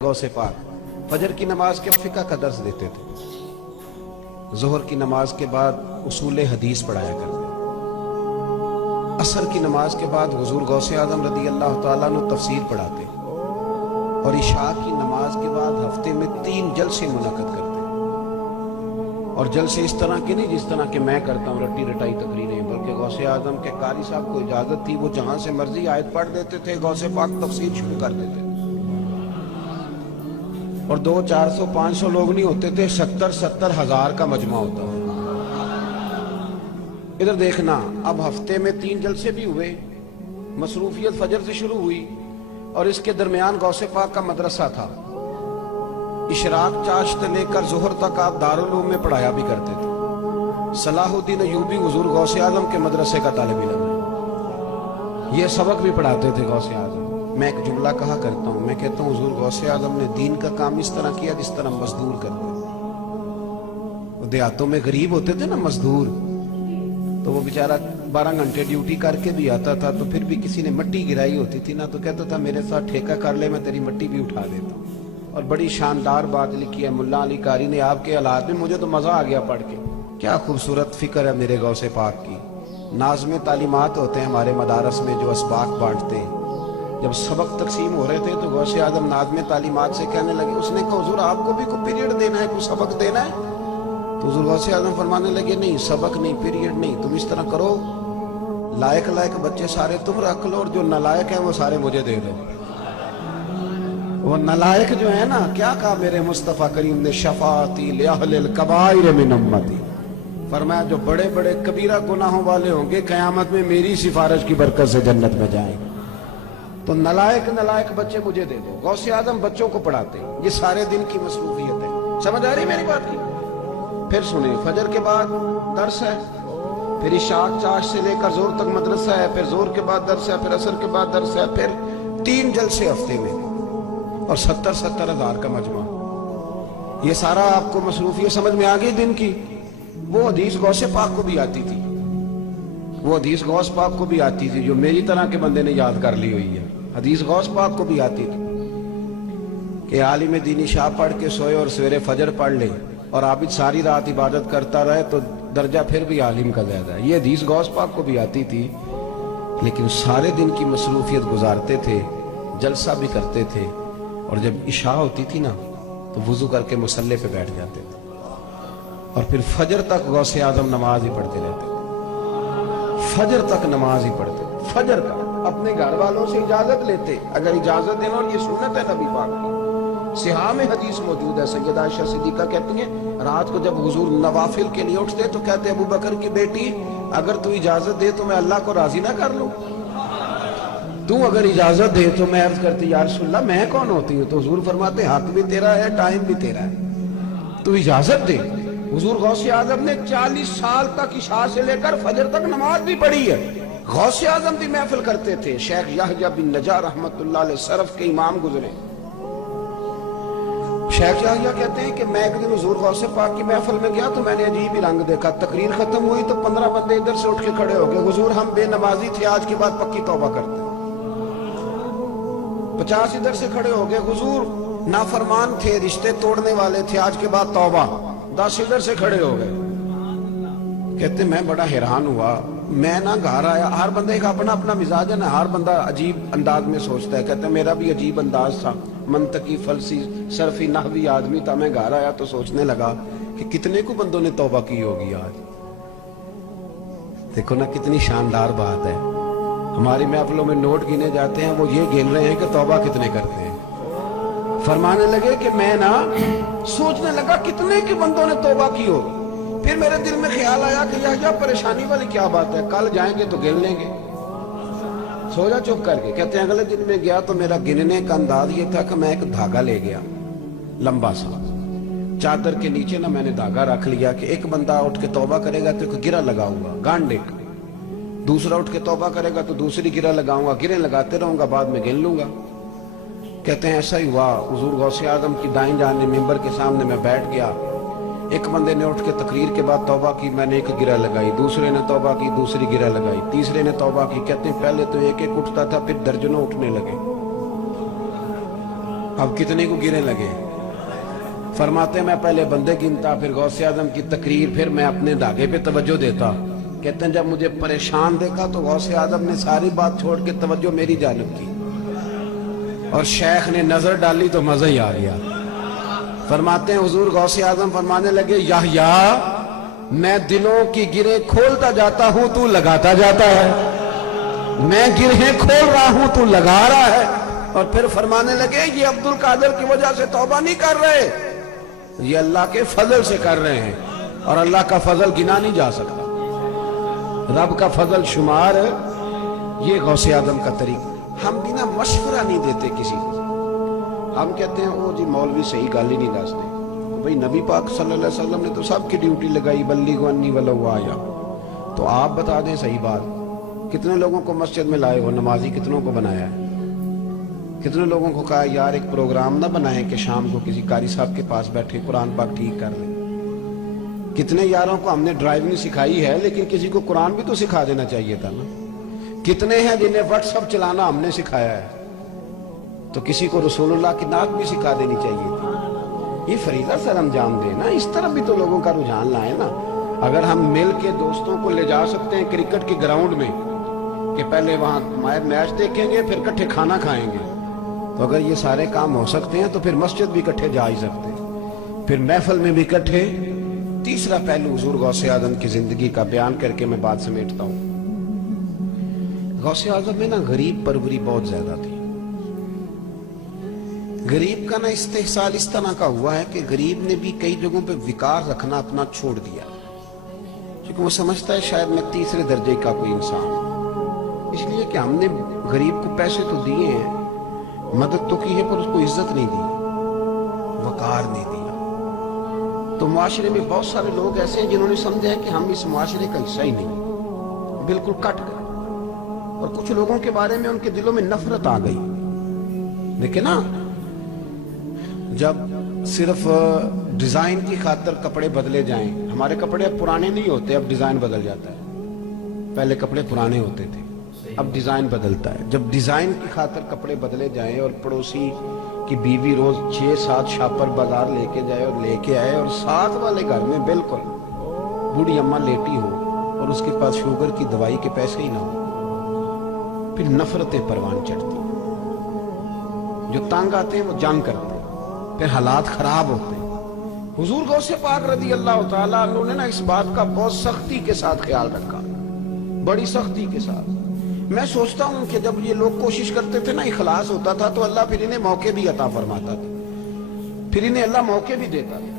गौसे पाक फजर की नमाज के फिक़ह का दर्स देते थे। ज़ोहर की नमाज के बाद उसूल हदीस पढ़ाया करते। असर की नमाज के बाद हुजूर गौसे आज़म रज़ी अल्लाह ताला अन्हु तफसीर पढ़ाते और इशा की नमाज के बाद हफ्ते में 3 जलसे मुनक़द करते। और जलसे इस तरह के नहीं जिस तरह के मैं करता हूँ रट्टी रटाई तकरीरें, बल्कि गौसे आज़म के कारी साहब को इजाज़त थी, वो जहाँ से मर्जी आयत पढ़ देते थे, गौसे पाक तफसीर शुरू कर देते। और 200, 400, 500 लोग नहीं होते थे, 70 हज़ार का मजमा होता है। इधर देखना, अब हफ्ते में 3 जलसे भी हुए, मसरूफियत फजर से शुरू हुई और इसके दरमियान गौसे पाक का मदरसा था। इशराक चाश से लेकर ज़ोहर तक आप दारुल उलूम में पढ़ाया भी करते थे। सलाहुद्दीन अय्यूबी हुजूर गौसे आज़म के मदरसे का तालिब इल्म है, ये सबक भी पढ़ाते थे गौसे आज़म। मैं एक जुमला कहा करता हूँ, मैं कहता हूँ हुजूर गौसे आज़म ने दीन का काम इस तरह किया जिस तरह मजदूर करते। देहातों में गरीब होते थे ना मजदूर, तो वो बेचारा 12 घंटे ड्यूटी करके भी आता था, तो फिर भी किसी ने मिट्टी गिराई होती थी ना, तो कहता था मेरे साथ ठेका कर ले, मैं तेरी मिट्टी भी उठा देता हूँ। और बड़ी शानदार बात लिखी है मुल्ला अली कारी ने आपके हालात में, मुझे तो मजा आ गया पढ़ के। क्या खूबसूरत फिक्र है मेरे गौसे पाक की। नाज़्म तालीमात होते हैं हमारे मदारस में जो असबाक बांटते हैं। जब सबक तकसीम हो रहे थे तो गौसे आज़म नाज़्म तालीमात से कहने लगे, उसने कहा हुजूर आपको भी कोई पीरियड देना है, कोई सबक देना है? तो हुजूर गौसे आज़म फरमाने लगे, नहीं सबक नहीं, पीरियड नहीं, तुम इस तरह करो, लायक लायक बच्चे सारे तुम रख लो और जो नालायक है वो सारे मुझे दे दो। वो नालायक जो है ना, क्या कहा मेरे मुस्तफ़ा करीम ने, शफाअती लिअहलिल कबाइर मिन उम्मती, फरमाया जो बड़े बड़े कबीरा गुनाहों वाले होंगे क़यामत में मेरी सिफारिश की बरकत से जन्नत में जाएंगे। तो नलायक बच्चे मुझे दे दो। गौसे आज़म बच्चों को पढ़ाते, ये सारे दिन की मसरूफियत है। समझ आ रही मेरी बात की? फिर सुनिए, फजर के बाद दर्स है, फिर इशाक चाश से लेकर जोर तक मदरसा है, फिर जोर के बाद दर्स है, फिर असर के बाद दर्स है, फिर 3 जलसे हफ्ते में और 70 हज़ार का मजमा। ये सारा आपको मसरूफियत समझ में आ गई दिन की। वो हदीस गौसे पाक को भी आती थी, वो हदीस गौस पाक को भी आती थी जो मेरी तरह के बंदे ने याद कर ली हुई है। हदीस गौस पाक को भी आती थी कि आलिम दीनी शाह पढ़ के सोए और सवेरे फजर पढ़ ले और आबिद सारी रात इबादत करता रहे तो दर्जा फिर भी आलिम का ज्यादा है। ये हदीस गौस पाक को भी आती थी, लेकिन सारे दिन की मसरूफियत गुजारते थे, जलसा भी करते थे, और जब इशा होती थी ना तो वुजू करके मुसल्ले पे बैठ जाते थे और फिर फजर तक गौसे आज़म नमाज ही पढ़ते रहते थे। फजर तक नमाज ही पढ़ते, फजर का अपने घर वालों से इजाजत लेते, अगर इजाजत देना, और ये सुन्नत है नबी पाक की। सिहा में हदीस मौजूद है, सैयदा आयशा सिद्दीका कहती हैं रात को जब हुजूर नवाफिल के लिए उठते तो कहते अबू बकर की बेटी अगर तू इजाजत दे तो मैं अल्लाह को राजी ना कर लूं, तू अगर इजाजत दे तो मैं अर्ज करती या रसूलल्लाह मैं कौन होती हूँ? तो हुजूर फरमाते हक भी तेरा है, टाइम भी तेरा है, तू इजाजत दे। हुजूर गौसे आज़म ने 40 साल तक इशा से लेकर फजर तक नमाज भी पढ़ी है। गौसे आज़म भी महफिल करते थे। शेख याहया बिन नजार रहमतुल्लाह अलैह सरफ के इमाम गुजरे। शेख याहया कहते हैं कि मैं एक दिन हुजूर गौसे पाक की महफिल में गया तो मैंने अजीब ही रंग देखा। तकरीर खत्म हुई तो 15 बंदे इधर से उठ के खड़े हो गए, हुजूर हम बेनमाजी थे, आज के बाद पक्की तौबा करते। 50 इधर से खड़े हो गए, हुजूर नाफरमान थे, रिश्ते तोड़ने वाले थे, आज के बाद तौबा। 10 इधर से खड़े हो गए। कहते मैं बड़ा हैरान हुआ, मैं ना घर आया, हर बंदे का अपना अपना मिजाज है ना, हर बंदा अजीब अंदाज में सोचता है। कहते मेरा भी अजीब अंदाज था, मंतकी फलसी सरफी नहवी आदमी था। मैं घर आया तो सोचने लगा कि कितने को बंदों ने तौबा की होगी आज। देखो ना कितनी शानदार बात है। हमारी महफिलों में नोट गिने जाते हैं, वो ये गिन रहे हैं कि तौबा कितने करते हैं। फरमाने लगे कि मैं ना सोचने लगा कितने के बंदों ने तौबा की हो। फिर मेरे दिल में ख्याल आया कि यह परेशानी वाली क्या बात है, कल जाएंगे तो गिन लेंगे। सो जा चुप करके। कहते हैं अगले दिन में गया तो मेरा गिनने का अंदाज ये था कि मैं एक धागा ले गया लंबा सा, चादर के नीचे ना मैंने धागा रख लिया कि एक बंदा उठ के तौबा करेगा तो एक गिरा लगाऊंगा, गांड एक, दूसरा उठ के तौबा करेगा तो दूसरी गिरा लगाऊंगा, गिरे लगाते रहूंगा, बाद में गिन लूंगा। कहते हैं ऐसा ही हुआ। हुजूर गौसे आज़म की दाईं जानिब मिंबर के सामने मैं बैठ गया। एक बंदे ने उठ के तकरीर के बाद तौबा की, मैंने एक गिरा लगाई, दूसरे ने तौबा की, दूसरी गिरा लगाई, तीसरे ने तौबा की। कहते हैं पहले तो एक एक उठता था, फिर दर्जनों उठने लगे। اب کتنے کو گرے لگے؟ فرماتے میں پہلے بندے گنتا، پھر غوث اعظم کی تقریر، پھر میں اپنے دھاگے پہ توجہ دیتا۔ کہتے ہیں جب مجھے پریشان دیکھا تو غوث اعظم نے ساری بات چھوڑ کے توجہ میری جانب کی، اور شیخ نے نظر ڈالی تو مزہ ہی آ گیا۔ فرماتے ہیں حضور غوث اعظم فرمانے لگے یحییٰ میں دلوں کی گرہیں کھولتا جاتا ہوں، تو لگاتا جاتا ہے، میں گرہیں کھول رہا ہوں، تو لگا رہا ہے۔ اور پھر فرمانے لگے یہ عبد القادر کی وجہ سے توبہ نہیں کر رہے، یہ اللہ کے فضل سے کر رہے ہیں، اور اللہ کا فضل گنا نہیں جا سکتا، رب کا فضل شمار۔ یہ غوث اعظم کا طریقہ۔ ہم بھی نا مشورہ نہیں دیتے کسی کو، ہم کہتے ہیں او جی مولوی صحیح گل ہی نہیں دستے۔ بھئی نبی پاک صلی اللہ علیہ وسلم نے تو سب کی ڈیوٹی لگائی، بلیغوا انی ولو آیا، تو آپ بتا دیں صحیح بات۔ کتنے لوگوں کو مسجد میں لائے ہو، نمازی کتنوں کو بنایا ہے؟ کتنے لوگوں کو کہا یار ایک پروگرام نہ بنائیں کہ شام کو کسی قاری صاحب کے پاس بیٹھے قرآن پاک ٹھیک کر لیں؟ کتنے یاروں کو ہم نے ڈرائیونگ سکھائی ہے، لیکن کسی کو قرآن بھی تو سکھا دینا چاہیے تھا نا۔ کتنے ہیں جنہیں واٹس ایپ چلانا ہم نے سکھایا ہے، تو کسی کو رسول اللہ کی نعت بھی سکھا دینی چاہیے تھی۔ یہ فریضہ سر انجام دے نا، اس طرف بھی تو لوگوں کا رجحان لائیں نا۔ اگر ہم مل کے دوستوں کو لے جا سکتے ہیں کرکٹ کے گراؤنڈ میں کہ پہلے وہاں میچ دیکھیں گے پھر کٹھے کھانا کھائیں گے، تو اگر یہ سارے کام ہو سکتے ہیں تو پھر مسجد بھی کٹھے جا ہی سکتے ہیں، پھر محفل میں بھی کٹھے۔ تیسرا پہلو حضور غوث اعظم کی زندگی کا بیان کر کے میں بات سمیٹتا ہوں۔ غوث اعظم میں نا غریب پروری بہت زیادہ تھی۔ غریب کا نا استحصال اس طرح کا ہوا ہے کہ غریب نے بھی کئی جگہوں پہ وقار رکھنا اپنا چھوڑ دیا، کیونکہ وہ سمجھتا ہے شاید میں تیسرے درجے کا کوئی انسان ہوں، اس لیے کہ ہم نے غریب کو پیسے تو دیے ہیں، مدد تو کی ہے، پر اس کو عزت نہیں دی، وقار نہیں دیا۔ تو معاشرے میں بہت سارے لوگ ایسے ہیں جنہوں نے سمجھا ہے کہ ہم اس معاشرے کا حصہ ہی نہیں، بالکل کٹ گئے، اور کچھ لوگوں کے بارے میں ان کے دلوں میں نفرت آ گئی۔ لیکن نا جب صرف ڈیزائن کی خاطر کپڑے بدلے جائیں، ہمارے کپڑے اب پرانے نہیں ہوتے، اب ڈیزائن بدل جاتا ہے، پہلے کپڑے پرانے ہوتے تھے، اب ڈیزائن بدلتا ہے۔ جب ڈیزائن کی خاطر کپڑے بدلے جائیں اور پڑوسی کی بیوی روز 6-7 شاپر بازار لے کے جائے اور لے کے آئے، اور ساتھ والے گھر میں بالکل بوڑھی اماں لیٹی ہو اور اس کے پاس شوگر کی دوائی کے پیسے ہی نہ ہو، پھر نفرتیں پروان چڑھتی ہیں، جو تنگ آتے ہیں وہ جنگ کرتے ہیں، پھر حالات خراب ہوتے ہیں۔ حضور غوث پاک رضی اللہ تعالیٰ عنہ نے نا اس بات کا بہت سختی کے ساتھ خیال رکھا، بڑی سختی کے ساتھ۔ میں سوچتا ہوں کہ جب یہ لوگ کوشش کرتے تھے نا اخلاص ہوتا تھا تو اللہ پھر انہیں موقع بھی عطا فرماتا تھا، پھر انہیں اللہ موقع بھی دیتا تھا۔